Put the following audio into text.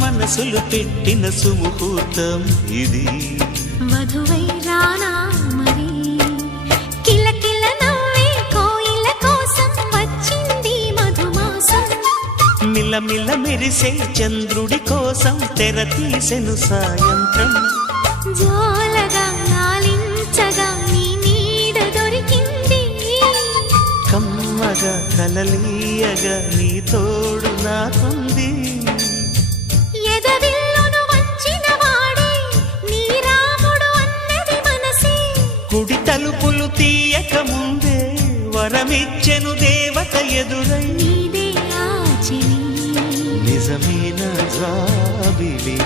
మనసులు పెట్టిన సుముహూర్తం ఇది. వధువై రానా మరి కిలకిల నవ్వే కోయిల కోసం వచ్చింది మధుమాసం. మిలమిల మెరిసే చంద్రుడి కోసం తెర తీసెను సాయంత్రం. జోలగా లాలించగా నీ నీడ దొరికింది. కమ్మగా కలలీయగా నీ తోడు కుడి తలుపులు తీయక ముందే వరమిచ్చెను దేవత ఎదురై. నిజమైన జాబిలి